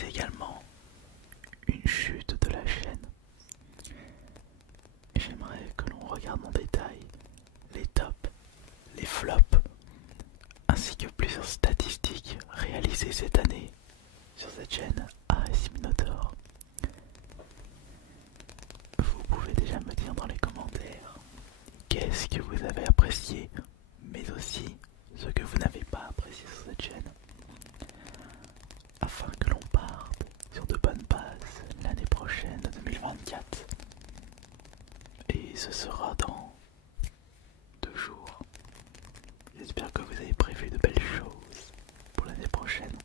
mais également une chute de la chaîne. J'aimerais que l'on regarde en détail les tops, les flops, ainsi que plusieurs statistiques réalisées cette année sur cette chaîne AS Minotaur. Vous pouvez déjà me dire dans les commentaires qu'est-ce que vous avez apprécié, mais aussi ce que vous n'avez pas apprécié sur cette chaîne, afin que l'on parte sur de bonnes bases l'année prochaine, 2024. Et ce sera dans 2 jours. J'espère que vous avez prévu de belles choses pour l'année prochaine.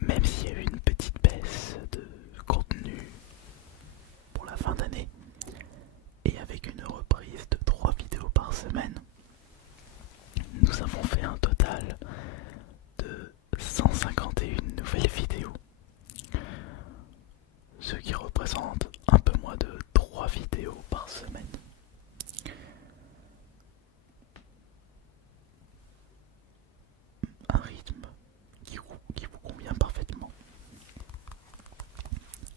Même s'il y a eu une petite baisse de contenu pour la fin d'année, et avec une reprise de 3 vidéos par semaine, nous avons fait un total de 151 nouvelles vidéos, ce qui représente un peu moins de 3 vidéos par semaine. Un rythme qui vous convient parfaitement.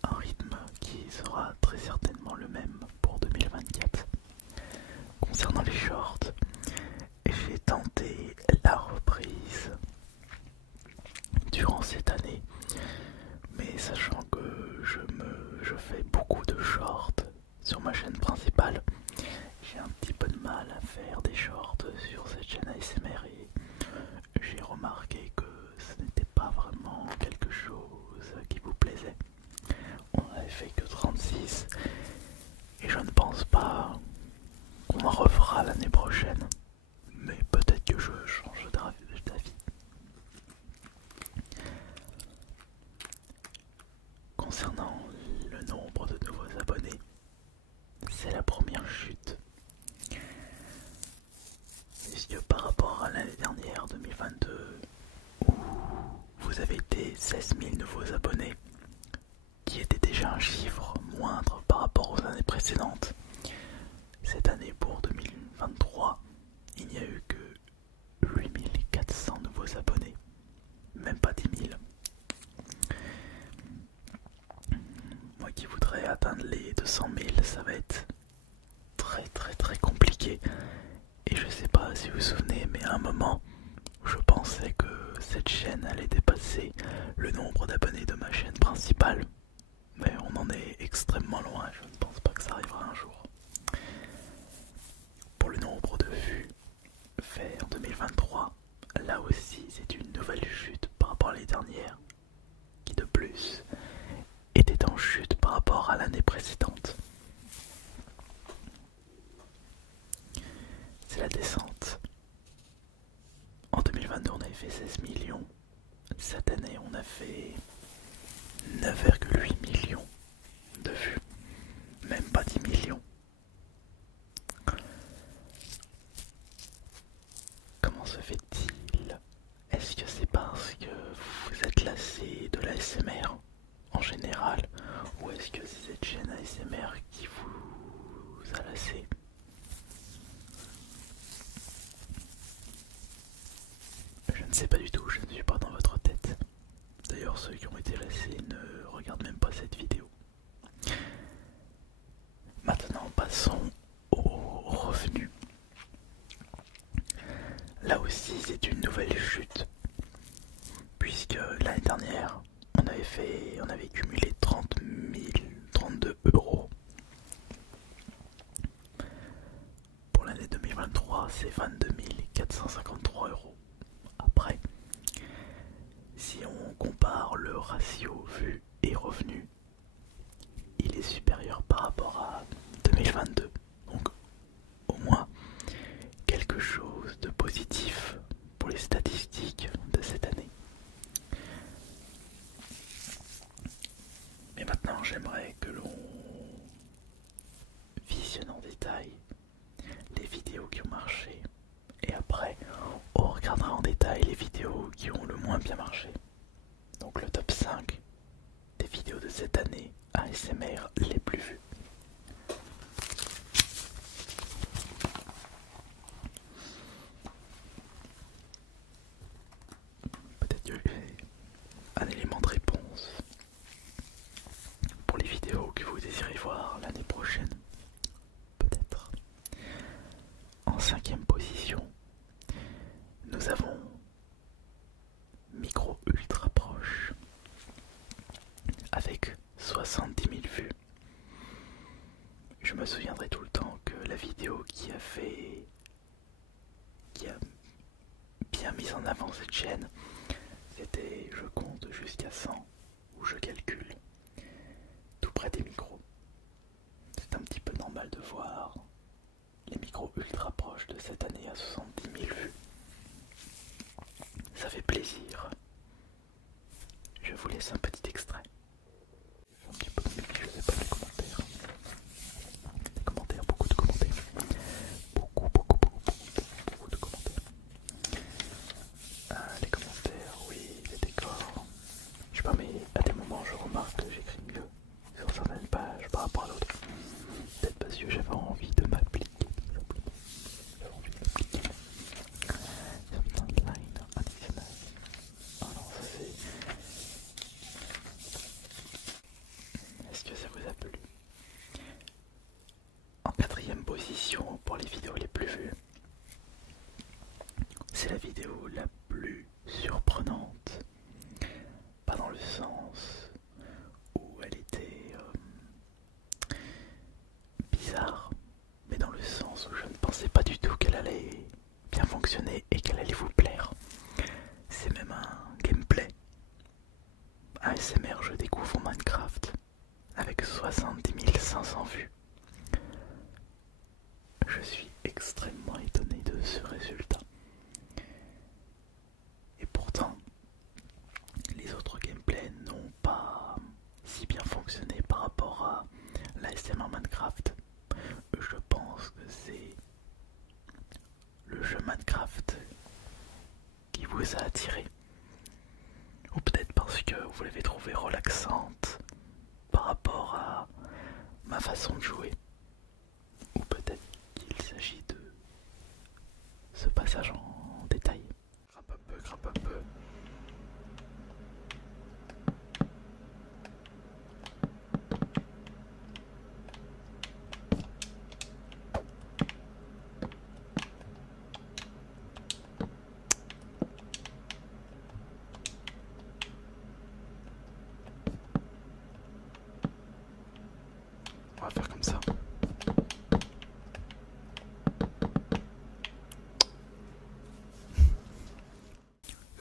Un rythme qui sera très certainement le même pour 2024. Concernant les shorts, j'ai tenté la reprise durant cette année, mais sachant que je fais beaucoup de shorts sur ma chaîne principale, j'ai un petit peu de mal à faire des shorts sur cette chaîne ASMR et j'ai remarqué que ce n'était pas vraiment quelque chose qui vous plaisait. On n'avait fait que 36 et je ne pense pas qu'on en refera l'année prochaine, mais peut-être que je change d'avis. Concernant le nombre de nouveaux abonnés, c'est la première chute, puisque par rapport à l'année dernière 2022 où vous avez été 16 000 nouveaux abonnés, qui était déjà un chiffre moindre par rapport aux années précédentes, cette année pour 2023 il n'y a eu que 8400 nouveaux abonnés, même pas 10 000. Moi qui voudrais atteindre les 200 000, ça va être très compliqué. Et je sais pas si vous vous souvenez, mais à un moment, je pensais que cette chaîne allait dépasser le nombre d'abonnés de ma chaîne principale. Mais on en est extrêmement loin, je ne pense pas que ça arrivera un jour. Pour le nombre de vues fait en 2023, là aussi c'est une nouvelle chute par rapport à l'année dernière, qui de plus était en chute par rapport à l'année précédente. C'est la descente. En 2022 on avait fait 16 millions, cette année on a fait 9,8 millions de vues, même pas 10 millions. Comment se fait-il? Est-ce que c'est parce que vous êtes lassé de l'ASMR en général, ou est-ce que c'est cette chaîne ASMR qui vous a lassé? Je ne sais pas du tout, je ne suis pas dans votre tête. D'ailleurs, ceux qui ont été lassés ne regardent même pas cette vidéo. Maintenant, passons aux revenus. Là aussi, c'est une nouvelle chute, puisque l'année dernière, on avait cumulé 32 euros. Pour l'année 2023, c'est 22 453 euros. Après, si on compare le ratio vue et revenu, il est supérieur 2022. Donc au moins quelque chose de positif pour les statistiques de cette année. Mais maintenant j'aimerais que l'on visionne en détail les vidéos qui ont marché et après on regardera en détail les vidéos qui ont le moins bien marché. Donc le top 5 des vidéos de cette année ASMR les plus vues. Peut-être que j'ai un élément de réponse pour les vidéos que vous désirez voir l'année prochaine. Peut-être. En 5e position, nous avons micro ultra proche avec 70 000 vues. Je me souviendrai tout le temps que la vidéo qui a bien mis en avant cette chaîne, c'était je compte jusqu'à 100 ou je calcule tout près des micros. C'est un petit peu normal de voir les micros ultra proches de cette année à 70 000 vues. Ça fait plaisir. Je vous laisse un petit extrait. Un petit peu de musique, je sais pas, les commentaires. Des commentaires, beaucoup de commentaires. Beaucoup de commentaires. Les commentaires, oui, les décors. Je sais pas, mais à des moments je remarque que j'écris mieux sur certaines pages par rapport à d'autres. Peut-être parce que j'avais envie de m'appliquer, tout simplement. J'avais envie de m'appliquer. Certaines lines additionnelles. Ah non, ça c'est... Est-ce que ça vous a plu? En 4e position pour les vidéos les plus vues, c'est la vidéo la plus surprenante. Pas dans le sens où elle était bizarre, mais dans le sens où je ne pensais pas du tout qu'elle allait bien fonctionner et qu'elle allait vous plaire. C'est même un gameplay ASMR, je découvre Minecraft avec 70 500 vues. Je suis extrêmement étonné de ce résultat. Et pourtant, les autres gameplays n'ont pas si bien fonctionné par rapport à l'ASMR Minecraft. Je pense que c'est le jeu Minecraft qui vous a attiré. Ou peut-être parce que vous l'avez trouvé relaxante par rapport à ma façon de jouer. Ou peut-être qu'il s'agit de ce passage en détail. Grappe un peu, grappe un peu. On va faire comme ça.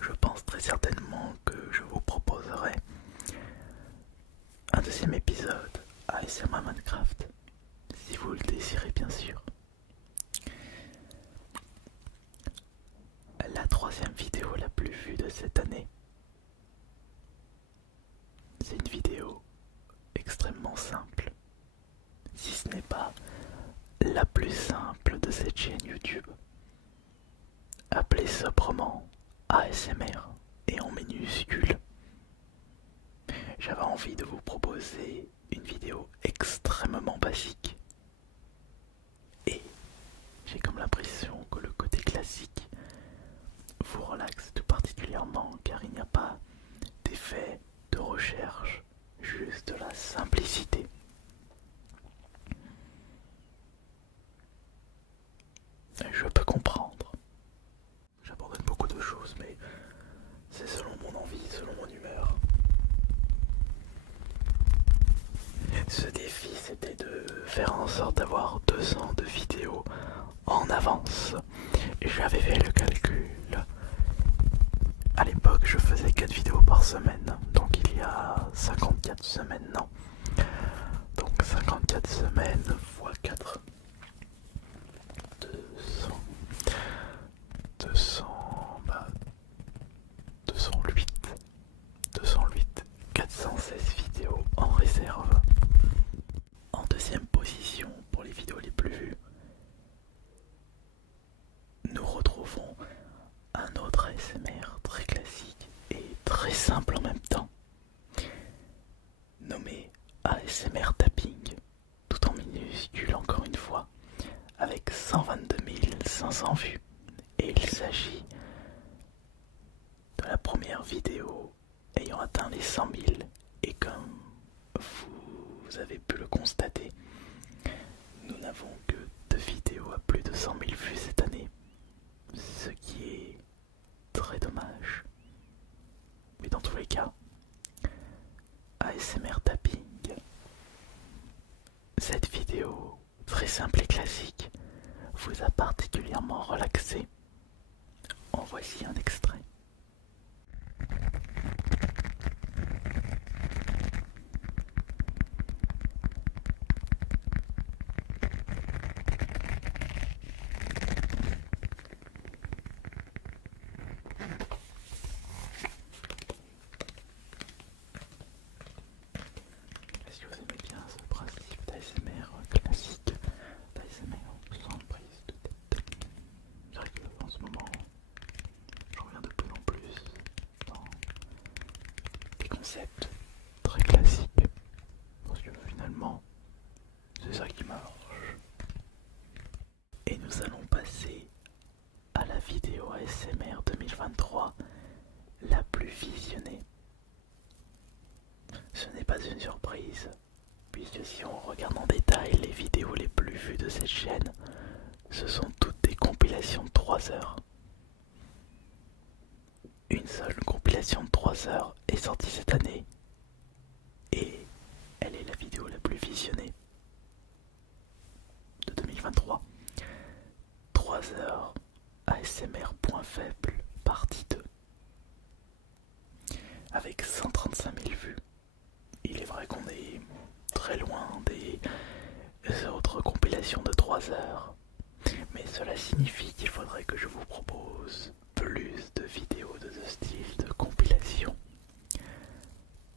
Je pense très certainement que je vous proposerai un deuxième épisode ASMR Minecraft, si vous le désirez bien sûr. La 3e vidéo la plus vue de cette année, c'est une vidéo extrêmement simple, si ce n'est pas la plus simple de cette chaîne YouTube, appelée sobrement ASMR et en minuscule. J'avais envie de vous proposer une vidéo extrêmement basique et j'ai comme l'impression que le côté classique vous relaxe tout particulièrement car il n'y a pas d'effet de recherche, juste de la simplicité. Je peux comprendre. J'abandonne beaucoup de choses, mais c'est selon mon envie, selon mon humeur. Ce défi, c'était de faire en sorte d'avoir 200 de vidéos en avance. Et j'avais fait le calcul. À l'époque, je faisais 4 vidéos par semaine. Donc il y a 54 semaines, non. Donc 54 semaines fois 4, 200, 200, 208, 208, 416 vidéos en réserve. En deuxième position pour les vidéos les plus vues, nous retrouvons un autre ASMR très classique et très simple en même temps, nommé ASMR Tapping, tout en minuscule encore une fois, avec 122 500 vues. Et il s'agit de la première vidéo ayant atteint les 100 000. Et comme vous avez pu le constater, nous n'avons que 2 vidéos à plus de 100 000 vues cette année, ce qui est très dommage. Mais dans tous les cas, ASMR Tapping, cette vidéo très simple et classique vous a particulièrement relaxé. En voici un extrait. Est-ce que vous aimez bien ce principe d'ASMR classique, d'ASMR sans prise de tête? C'est vrai qu'en ce moment, je reviens de plus en plus dans des concepts très classiques, parce que finalement, c'est ça qui marche. Et nous allons passer à la vidéo ASMR 2023 la plus visionnée. Ce n'est pas une surprise, puisque si on regarde en détail les vidéos les plus vues de cette chaîne, ce sont toutes des compilations de 3 heures. Une seule compilation de 3 heures est sortie cette année, et elle est la vidéo la plus visionnée de 2023. 3 heures ASMR point faible, partie 2, avec 135 000 vues. Il est vrai qu'on est très loin des autres compilations de 3 heures, mais cela signifie qu'il faudrait que je vous propose plus de vidéos de ce style de compilation.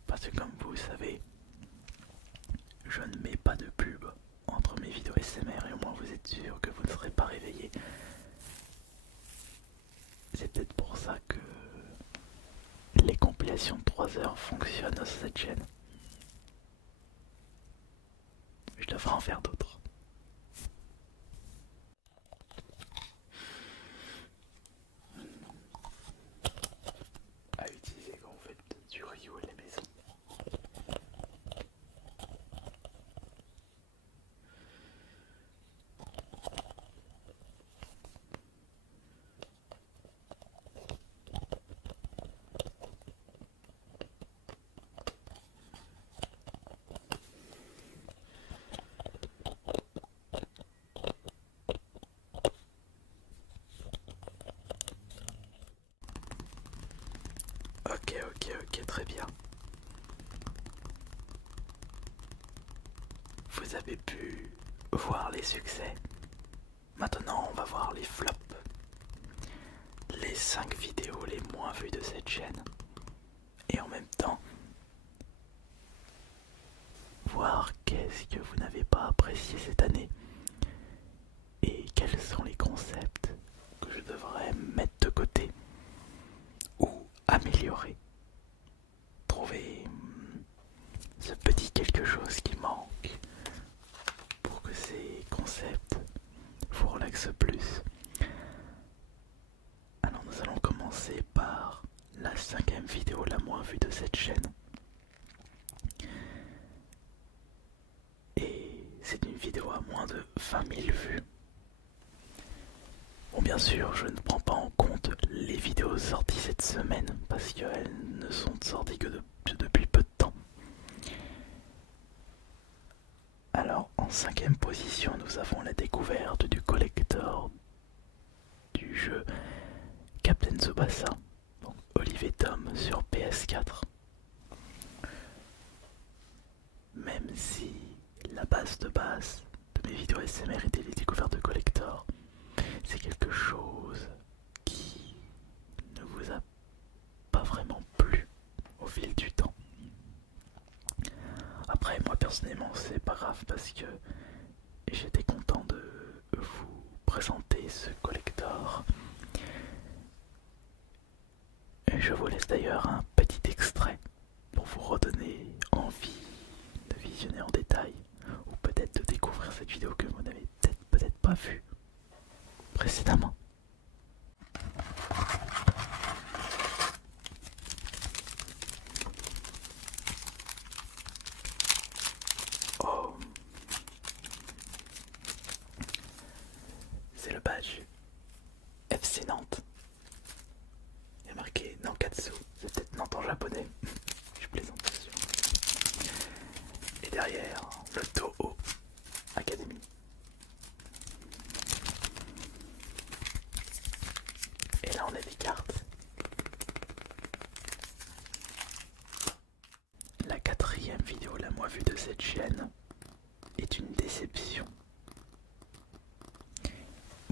Parce que comme vous savez, je ne mets pas de pub entre mes vidéos ASMR et au moins vous êtes sûr que vous ne serez pas réveillé. C'est peut-être pour ça que les compilations de 3 heures fonctionnent sur cette chaîne. Je devrais en faire d'autres. À utiliser quand vous faites du riz à la maison. Ok, très bien. Vous avez pu voir les succès. Maintenant, on va voir les flops. Les 5 vidéos les moins vues de cette chaîne. Et en même temps, voir qu'est-ce que vous n'avez pas apprécié cette année. Et quels sont les concepts que je devrais mettre de côté ou améliorer. Trouver ce petit quelque chose qui manque pour que ces concepts vous relaxent plus. Alors nous allons commencer par la 5e vidéo la moins vue de cette chaîne. Et c'est une vidéo à moins de 20 000 vues. Bon, bien sûr, je ne prends pas en compte les vidéos sorties cette semaine parce qu'elles ne sont sorties que depuis peu de temps. Alors, en 5e position, nous avons la découverte du collector du jeu Captain Tsubasa, donc Olive et Tom sur PS4. Même si la base de mes vidéos ASMR étaient les découvertes de collector. C'est quelque chose qui ne vous a pas vraiment plu au fil du temps. Après, moi personnellement, c'est pas grave parce que j'étais content de vous présenter ce collector. Et je vous laisse d'ailleurs un petit extrait pour vous redonner envie de visionner en détail ou peut-être de découvrir cette vidéo que vous n'avez peut-être pas vue précédemment. Oh, c'est le badge FC Nantes. Il y a marqué Nankatsu, c'est peut-être Nantes en japonais. Je plaisante bien sûr. Et derrière, le Toho Academy. Et là on a des cartes. La quatrième vidéo la moins vue de cette chaîne est une déception.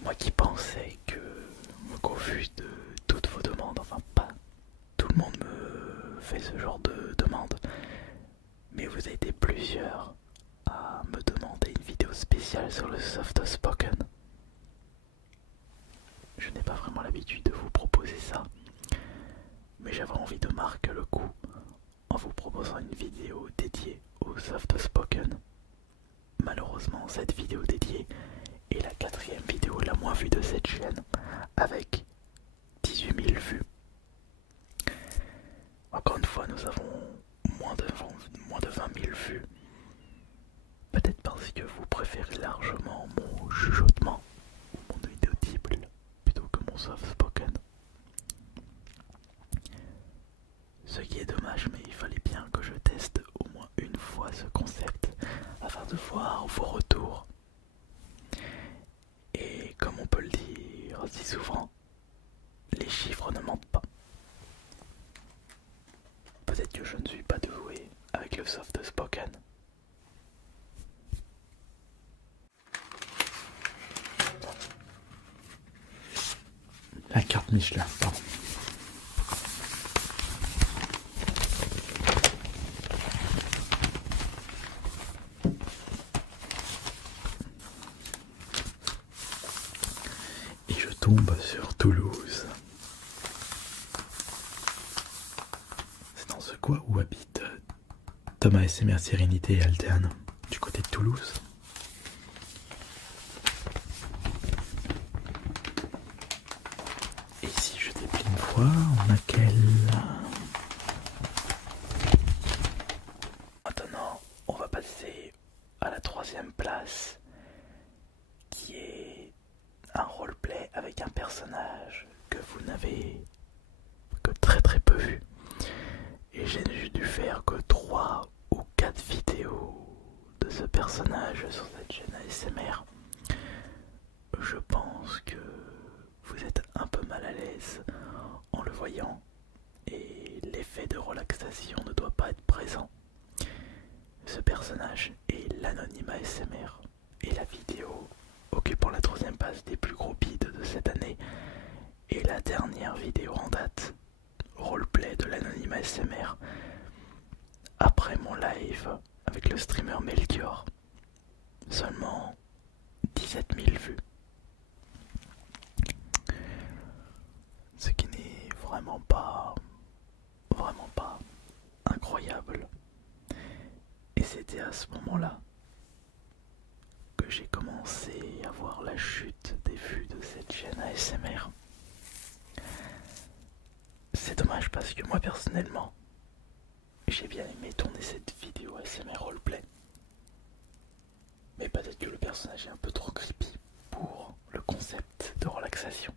Moi qui pensais que, qu'au vu de toutes vos demandes, enfin pas tout le monde me fait ce genre de demande, mais vous avez été plusieurs à me demander une vidéo spéciale sur le soft spoken. Je n'ai pas vraiment l'habitude de vous proposer ça, mais j'avais envie de marquer le coup en vous proposant une vidéo dédiée au soft spoken. Malheureusement, cette vidéo dédiée est la quatrième vidéo la moins vue de cette chaîne, avec 18 000 vues. Encore une fois, nous avons moins de 20 000 vues. Peut-être parce que vous préférez largement mon chuchotement ou mon audible plutôt que mon soft spoken. Ce qui est dommage, mais il fallait bien que je teste au moins une fois ce concept afin de voir vos retours. Et comme on peut le dire si souvent, les chiffres ne mentent pas. Peut-être que je ne suis pas doué avec le soft spoken. La carte Michelin, pardon. Et je tombe sur Toulouse. C'est dans ce coin où habite Thomas ASMR Sérénité et Alterne, du côté de Toulouse. Et si je déplie une fois, on a quel... Maintenant, on va passer à la troisième place, qui est un roleplay avec un personnage que vous n'avez que très peu vu. Et j'ai dû faire que 3 ou 4 vidéos de ce personnage sur cette chaîne ASMR. Je pense que vous êtes un peu mal à l'aise en le voyant et l'effet de relaxation ne doit pas être présent. Ce personnage est l'anonyme ASMR et la vidéo occupant la troisième place des plus gros bids de cette année est la dernière vidéo en date roleplay de l'anonyme ASMR après mon live avec le streamer Melchior. Seulement 17 000 vues. Ce qui n'est vraiment pas incroyable. Et c'était à ce moment-là que j'ai commencé à voir la chute des vues de cette chaîne ASMR. C'est dommage parce que moi personnellement, j'ai bien aimé tourner cette vidéo ASMR roleplay. Mais peut-être que le personnage est un peu trop creepy pour le concept de relaxation.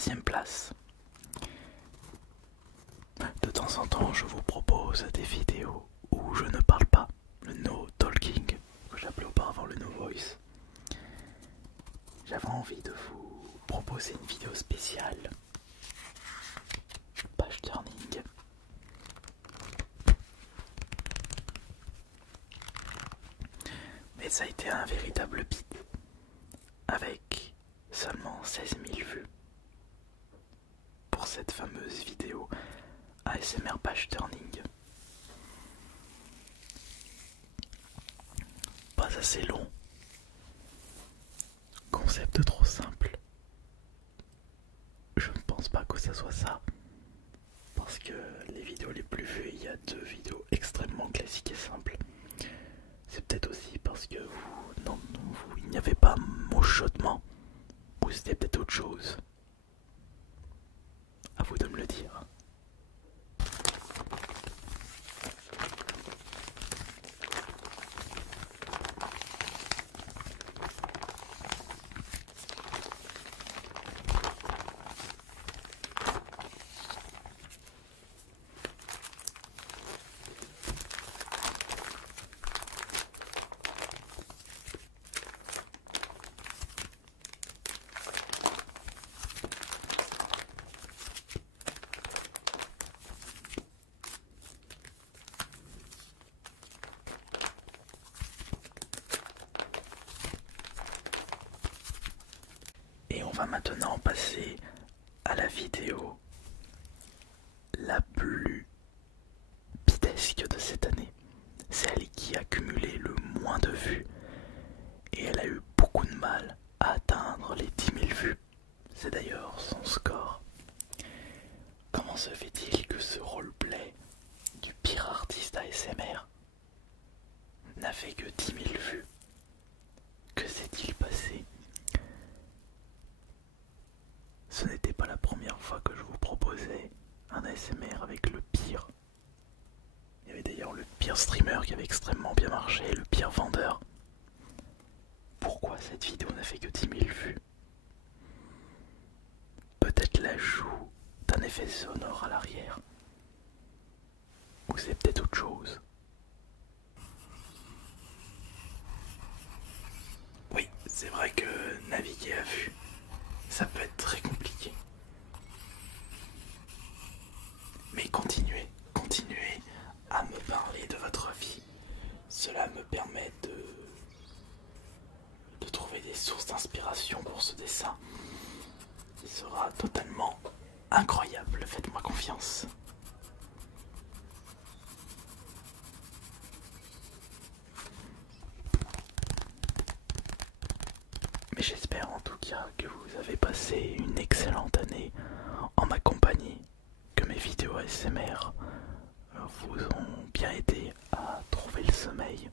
deuxième place. De temps en temps, je vous propose des vidéos où je ne parle pas, le no talking, que j'appelais auparavant le no voice. J'avais envie de vous proposer une vidéo spéciale, page turning. Mais ça a été un véritable beat, avec seulement 16 000 vues pour cette fameuse vidéo ASMR page turning. Pas assez long, concept trop simple. Je ne pense pas que ça soit ça, parce que les vidéos les plus vues, il y a 2 vidéos extrêmement classiques et simples. C'est peut-être aussi parce que il n'y avait pas mot chaudement, ou c'était peut-être autre chose. À vous de me le dire. Et on va maintenant passer à la vidéo la plus pitesque de cette année. Celle qui a cumulé le moins de vues. Et elle a eu beaucoup de mal à atteindre les 10 000 vues. C'est d'ailleurs son score. Comment se fait-il que ce roleplay du pire artiste ASMR n'a fait que 10 000 vues? Que s'est-il passé? Ce n'était pas la première fois que je vous proposais un ASMR avec le pire. Il y avait d'ailleurs le pire streamer qui avait extrêmement bien marché, le pire vendeur. Pourquoi cette vidéo n'a fait que 10 000 vues? Peut-être l'ajout d'un effet sonore à l'arrière. Ou c'est peut-être autre chose. Oui, c'est vrai que naviguer à vue, ça peut être très compliqué. Mais continuez à me parler de votre vie. Cela me permet de trouver des sources d'inspiration pour ce dessin. Il sera totalement incroyable, faites-moi confiance. Mais j'espère en tout cas que vous avez passé une excellente année en ma compagnie, que mes vidéos ASMR vous ont bien aidé à trouver le sommeil.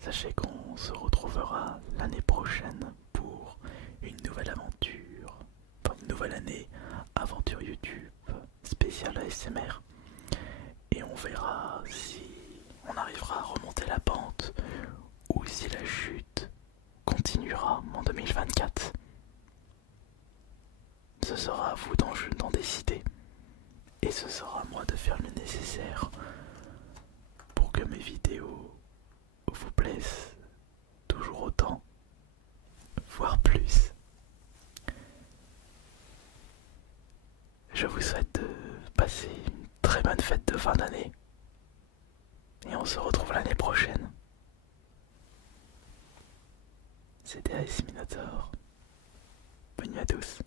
Sachez qu'on se retrouvera l'année prochaine pour une nouvelle aventure, enfin une nouvelle année, aventure YouTube spéciale ASMR. Et on verra si on arrivera à remonter la pente ou si la chute continuera en 2024. Ce sera à vous d'en décider. Et ce sera à moi de faire le nécessaire pour que mes vidéos vous plaisent toujours autant, voire plus. Je vous souhaite de passer une très bonne fête de fin d'année. Et on se retrouve l'année prochaine. C'était AS Minotaur. Bonne nuit à tous.